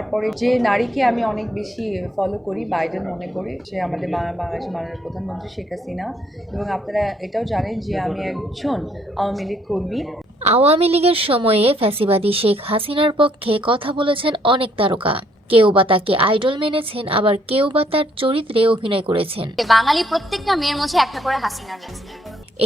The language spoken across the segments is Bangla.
তারপরে যে নারীকে আমি অনেক বেশি ফলো করি, বাইডেন মনে করি যে আমাদের বাংলাদেশের মাননীয় প্রধানমন্ত্রী শেখ হাসিনা। এবং আপনারা এটাও জানেন যে আমি একজন আওয়ামী লীগ কর্মী। আওয়ামী লীগের সময়ে ফ্যাসিবাদী শেখ হাসিনার পক্ষে কথা বলেছেন অনেক তারকা। কেউ বা তাকে আইডল মেনেছেন, আবার কেউ বা তার চরিত্রে অভিনয় করেছেন। বাঙালি প্রত্যেকটা মেয়ের মধ্যে একটা করে হাসিনা রয়েছে।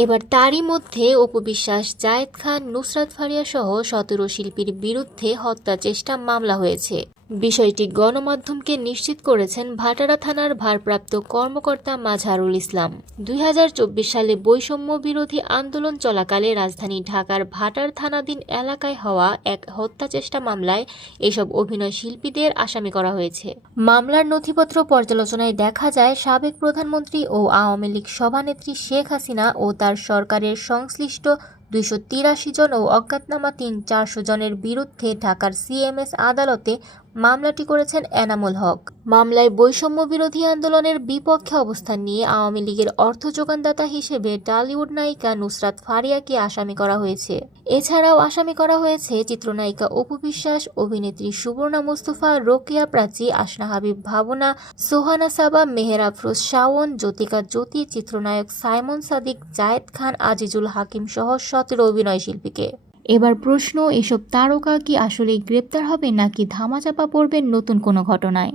এবার তারই মধ্যে অপু বিশ্বাস, জায়েদ খান, নুসরাত ফারিয়া সহ 17 শিল্পীর বিরুদ্ধে হত্যা চেষ্টা মামলা হয়েছে। বিষয়টি গণমাধ্যমকে নিশ্চিত করেছেন ভাটারা থানার ভারপ্রাপ্ত কর্মকর্তা মাজহারুল ইসলাম। 2024 সালে বৈষম্য বিরোধী আন্দোলন চলাকালে রাজধানী ঢাকার ভাটার থানাধীন এলাকায় হওয়া এক হত্যা চেষ্টা মামলায় এসব অভিনয় শিল্পীদের আসামি করা হয়েছে। মামলার নথিপত্র পর্যালোচনায় দেখা যায়, সাবেক প্রধানমন্ত্রী ও আওয়ামী লীগ সভানেত্রী শেখ হাসিনা ও তার সরকারের সংশ্লিষ্ট 283 জন ও অজ্ঞাতনামা 300-400 জনের বিরুদ্ধে ঢাকার সিএমএস আদালতে মামলাটি করেছেন এনামুল হক। মামলায় বৈষম্য বিরোধী আন্দোলনের বিপক্ষে অবস্থান নিয়ে আওয়ামী লীগের অর্থ যোগানদাতা হিসেবে টলিউড নায়িকা নুসরাত ফারিয়াকে আসামি করা হয়েছে। এছাড়াও আসামি করা হয়েছে চিত্রনায়িকা অপু বিশ্বাস, অভিনেত্রী সুবর্ণা মুস্তফা, রোকেয়া প্রাচী, আসনা হাবিব ভাবনা, সোহানা সাবা, মেহের আফরোজ শাওন, জ্যোতিকা জ্যোতি, চিত্রনায়ক সাইমন সাদিক, জায়েদ খান, আজিজুল হাকিম সহ 17 অভিনয় শিল্পীকে। এবার প্রশ্ন, এসব তারকা কি আসলেই গ্রেপ্তার হবে নাকি ধামাচাপা পড়বেন নতুন কোনো ঘটনায়?